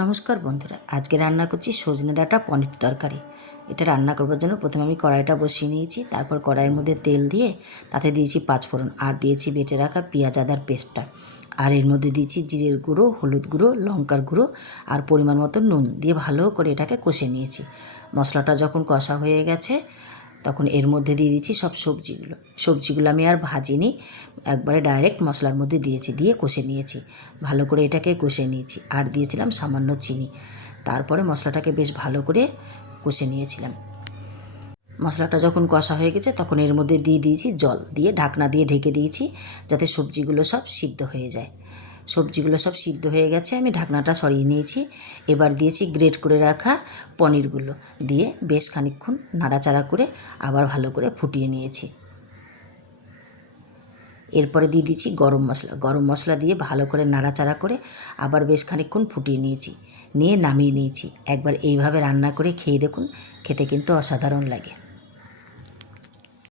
নমস্কার বন্ধুরা, আজকে রান্না করছি সজনে ডাঁটা পনির তরকারি। এটা রান্না করবার জন্য প্রথমে আমি কড়াইটা বসিয়ে নিয়েছি। তারপর কড়াইয়ের মধ্যে তেল দিয়ে তাতে দিয়েছি পাঁচফোড়ন, আর দিয়েছি বেটে রাখা পেঁয়াজ আদার পেস্টটা, আর এর মধ্যে দিয়েছি জিরের গুঁড়ো, হলুদ গুঁড়ো, লঙ্কার গুঁড়ো আর পরিমাণ মতো নুন দিয়ে ভালো করে এটাকে কষে নিয়েছি। মশলাটা যখন কষা হয়ে গেছে তখন এর মধ্যে দিয়ে দিচ্ছি সব সবজিগুলো আমি আর ভাজিনি, একবারে ডাইরেক্ট মশলার মধ্যে দিয়ে কষে নিয়েছি। ভালো করে এটাকে কষে নিয়েছি আর দিয়েছিলাম সামান্য চিনি। তারপরে মশলাটাকে বেশ ভালো করে কষে নিয়েছিলাম। মশলাটা যখন কষা হয়ে গেছে তখন এর মধ্যে দিয়ে দিয়েছি জল, দিয়ে ঢাকনা দিয়ে ঢেকে দিয়েছি যাতে সবজিগুলো সব সিদ্ধ হয়ে যায়। সবজিগুলো সব সিদ্ধ হয়ে গেছে, আমি ঢাকনাটা সরিয়ে নিয়েছি। এবার দিয়েছি গ্রেট করে রাখা পনিরগুলো, দিয়ে বেশ খানিকক্ষণ নাড়াচাড়া করে আবার ভালো করে ফুটিয়ে নিয়েছি। এরপরে দিয়ে দিচ্ছি গরম মশলা দিয়ে ভালো করে নাড়াচাড়া করে আবার বেশ খানিকক্ষণ ফুটিয়ে নিয়ে নামিয়ে নিয়েছি। একবার এইভাবে রান্না করে খেয়ে দেখুন, খেতে কিন্তু অসাধারণ লাগে।